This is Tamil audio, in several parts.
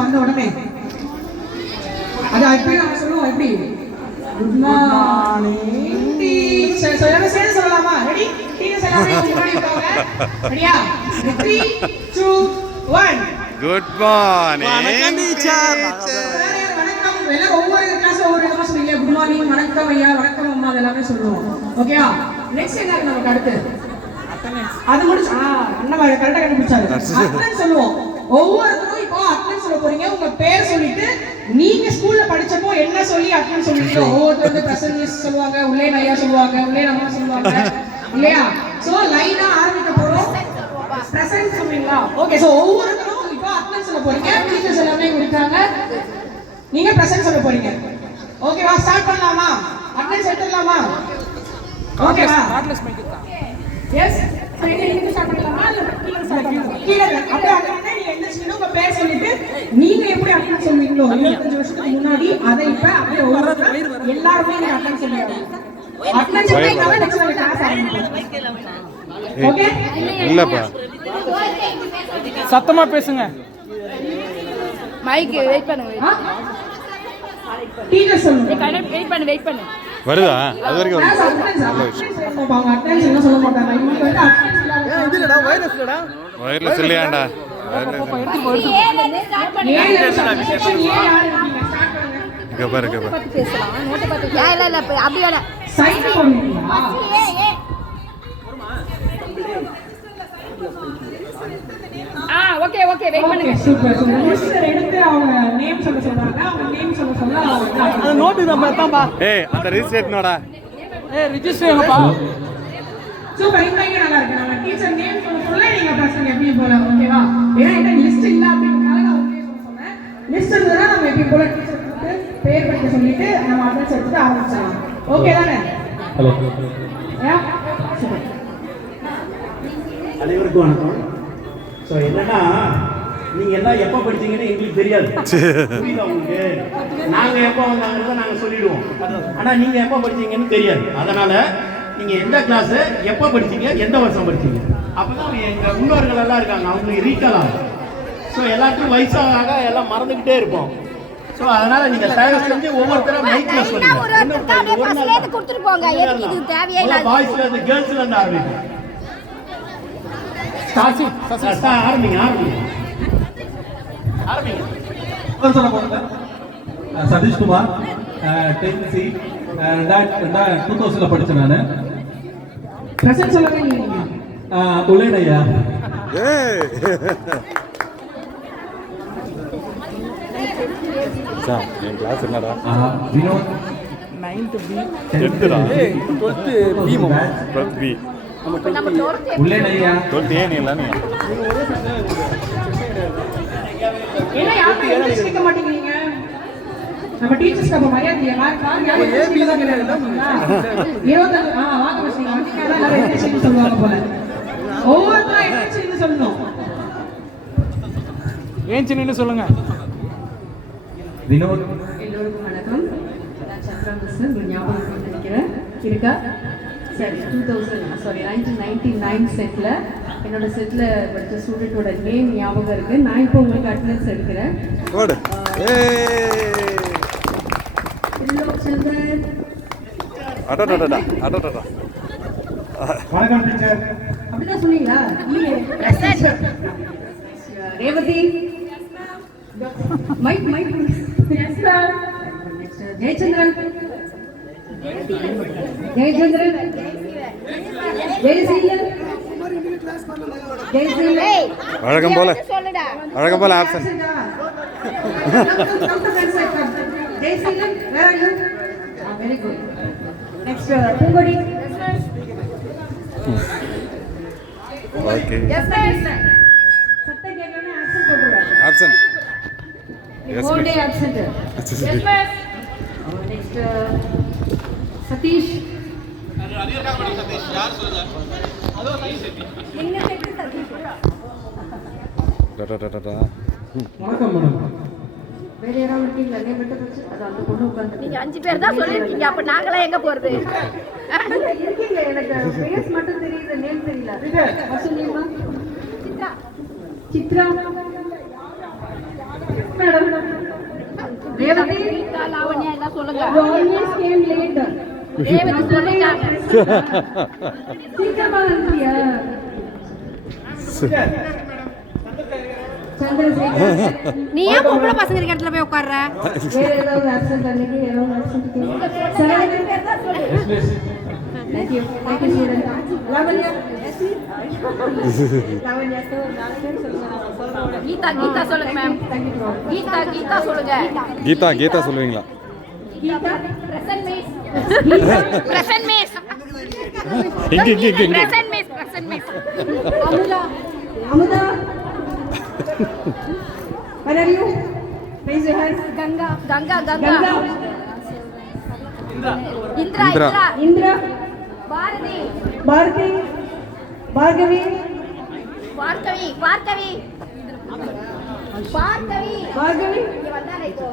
சொல்லுங்க வந்த உடனே. அது எப்படி நம்ம சொல்லுவோம், எப்படி? Good morning teacher. எல்லாரும் சேர்ந்து சொல்லலாமா? ரெடி? டீச்சர்ஸ் எல்லாரும் முன்னாடி போங்க. ரெடியா? 3 2 1. Good morning teacher. வணக்கம். எல்லாரும் ஒவ்வொரு கிளாஸ் ஒவ்வொரு விதமா சொல்லுவீங்க. குட் மார்னிங், வணக்கம் ஐயா, வணக்கம் அம்மா, எல்லாமே சொல்லுவோம். ஓகேவா? நெக்ஸ்ட் என்ன நமக்கு அடுத்து? அது முடிச்சு அண்ணா கரெக்டா கண்டுபிடிச்சாரு. அட்டெண்டன்ஸ் சொல்லுவோம். ஒவ்வொருத்தரும் இப்போ அட்டெண்டன்ஸ் சொல்ல போறீங்க. உங்க பேர் சொல்லிட்டு நீங்க ஸ்கூல்ல படிச்சப்போ என்ன சொல்லி அட்டெண்டன்ஸ் சொல்லுவீங்க. ஒவ்வொருத்தரும் பிரசன்ட் சொல்லுவாங்க, உள்ளே ஐயா சொல்லுவாங்க, உள்ளே அம்மா சொல்லுவாங்க இல்லையா? சோ லைனா ஆரம்பிக்க போறோம். பிரசன்ட் சொல்லுவீங்களா? ஓகே. சோ ஒவ்வொருத்தரும் இப்போ அட்டெண்டன்ஸ் சொல்ல போறீங்க. டீச்சர்ஸ் எல்லாமே கொடுத்தாங்க. நீங்க பிரசன்ட் சொல்ல போறீங்க. ஓகேவா? ஸ்டார்ட் பண்ணலாமா? அட்டெண்டன்ஸ் எடுத்துடலாமா? ஓகேவா? கார்ட்லெஸ் மைக் இருக்கா? எஸ். சரி, நீங்க ஸ்டார்ட் பண்ணலாமா? கீழ அப்படியே அட்டெண்டன்ஸ் நீங்க என்ன செய்யணும், உங்க பேர் சொல்லிட்டு நீங்க எப்படி அட்டெண்டன்ஸ் சொல்வீங்களோ 25 வருஷத்துக்கு முன்னாடி அதை இப்ப அப்படியே எல்லாரும் நீங்க அட்டெண்டன்ஸ் சொல்லுங்க. அட்டெண்டன்ஸ் சொல்லிட்டாவே நெக்ஸ்ட் நம்ம கிளாஸ் ஆரம்பிக்கலாம். ஓகே? இல்லப்பா, சத்தமா பேசுங்க. மைக் வெயிட் பண்ணுங்க. டீச்சர் சொல்லுங்க. வெயிட் பண்ணு. வருதா? அது வரைக்கும் அட்டெண்டன்ஸ் என்ன சொல்ல மாட்டாங்க. இவங்க வந்து அட்டெண்டன்ஸ் இதுலடா வைரஸ்லடா. வயர்லெஸ் இல்லையாண்டா? இங்க பாரு பேசலாம். நோட் பார்த்து இல்ல அப்படி வேணா. சைன் பண்ணுவீங்களா? ஓகே வெயிட் பண்ணுங்க. Super super. மிஸ்டர் எடுத்து அவங்க நேம் சொல்ல சொல்றாங்க. அவங்க நேம் சொல்ல அந்த நோட் நம்ம தான்பா. ஏய், அந்த ரிஜிஸ்ட்ரேட் நோடா. ரிஜிஸ்ட்ரேஷன்ப்பா. சூப்பர். இந்த இங்க நல்லா இருக்கு. நம்ம டீச்சர் நேம் சொல்ல நீங்க பிரசங்க எப்படி போல. ஓகேவா? ஏன்னா இந்த லிஸ்ட் இல்ல அப்படிங்கறதால நான் ஓகே சொன்னேன். லிஸ்ட் இருந்தா நம்ம எப்படி போல டீச்சர் கொடுத்து பேர் படிக்க சொல்லிட்டு நம்ம அட்ரஸ் எடுத்து ஆரம்பிச்சலாம். ஓகே தானே? ஹலோ. யா சூப்பர். அனைவருக்கும் வணக்கம். ஸோ என்னன்னா, நீங்கள் எல்லாம் எப்போ படிச்சீங்கன்னு எங்களுக்கு தெரியாது. புரியுதா உங்களுக்கு? நாங்கள் எப்போ வந்தாங்கிறத நாங்கள் சொல்லிடுவோம். ஆனால் நீங்கள் எப்போ படிச்சீங்கன்னு தெரியாது. அதனால் நீங்கள் எந்த கிளாஸு, எப்போ படிச்சீங்க, எந்த வருஷம் படிச்சீங்க, அப்போ தான் எங்கள் முன்னோர்கள் எல்லாம் இருக்காங்க, அவங்களுக்கு ரீகால் ஆகும். ஸோ எல்லாத்துக்கும் வயசாக எல்லாம் மறந்துக்கிட்டே இருப்போம். ஸோ அதனால் நீங்கள் தயவு செஞ்சு ஒவ்வொருத்தரும் மைக்கில் சொல்லுங்கள். பாய்ஸ்ல இருந்து கேர்ள்ஸ்ல இருந்து ஆரம்பிக்கும். சதீஷ் குமார், 10C 2000 படிச்சேன் நான். பிரசன்ட் சொல்லுங்க நீங்க. உள்ளேனையா. சார், என் கிளாஸ் என்னடா? Vinod 9th B. 10th டா. 12th B மோ. 12th B. உள்ளேனையா. 12th ஏ நீல நீ. என்ன யாரும் இங்கிலீஷ் கேட்க மாட்டீங்க? நம்ம டீச்சர்ஸ்க்கு அப்ப மரியாதை யாரு ஏபில தான் கேக்குறாங்க. 20 வாங்க வச்சீங்க. வந்தீங்கன்னா எல்லாரும் இங்கிலீஷ் சொல்லுவாங்க போல. ஒவ்வொருத்தரும் இங்கிலீஷ் சொல்லணும். ஏன் சின்னன்னு சொல்லுங்க. வினோத். எல்லோருக்கும் வணக்கம். நான் சந்திரா மிஸ் ஞாபகம் நினைக்கிறேன் இருக்கா? சரி, 1999 செட்ல என்னோட செட்ல படித்த ஸ்டூடெண்டோட நேம் ஞாபகம் இருக்கு. நான் இப்போ உங்களுக்கு அட்டெண்டன்ஸ் எடுக்கிறேன். வணக்கம் டீச்சர். அப்படிதான் சொன்னீங்களா? இல்லையே. Revathi mic yes sir. Jayachandran வழக்கம் போல absent. Jayaseelan where are you? Very good. Next Poongodi. Okay. Yes sir. சத்த கேட்டோனே ஆப்சன் போடுறாங்க. Absent. Yes whole day absent. Yes sir. Next Sathish. யார் சொல்லுங்க? அதோ சதீஷ். எங்க செட் சதீஷ். வணக்கம் மேடம். வேற யாராவது இருக்கீங்களா? நேம் மட்டும் வச்சு அது அந்த பொண்ணு உட்கார்ந்து. நீங்க 5 பேர் தான் சொல்லிருக்கீங்க. அப்ப நாங்களே எங்க போறது? இருக்கீங்க. எனக்கு ஃபேஸ் மட்டும் தெரியுது, நேம் தெரியல. What's name? Chitra. Chitra. Madam Revathi Geetha, Lavanya எல்லாம் சொல்லுங்க. you always came late. Revathi சொல்லிட்டாங்க. சீக்கிரமா வந்துட்டியா? சந்திரசேகர் நீ ஏன் பொம்பளை பசங்க இருக்க இடத்துல போய் உட்கார்ற? வேற ஏதாவது absent அன்னைக்கு ஏதாவது absent Thank you student. Lavanya Lavanya Geetha, Geetha சொல்லுங்க மேம். கீதா, கீதா சொல்லுங்க. கீதா சொல்லுவீங்களா? Geetha present miss. Present miss. இங்க present miss. Present miss. Amudha where are you? Raise your hands. Ganga, Ganga, Ganga. Ganga Indira, Indira. Indira. Indira Bharathi, Bharathi Bhargavi Bhargavi, Bhargavi. Bhargavi. Bhargavi இங்க வந்தானே இப்போ.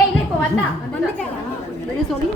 ஏய், இல்ல இப்போ வந்தா. வந்துட்டாங்க. சொல்லி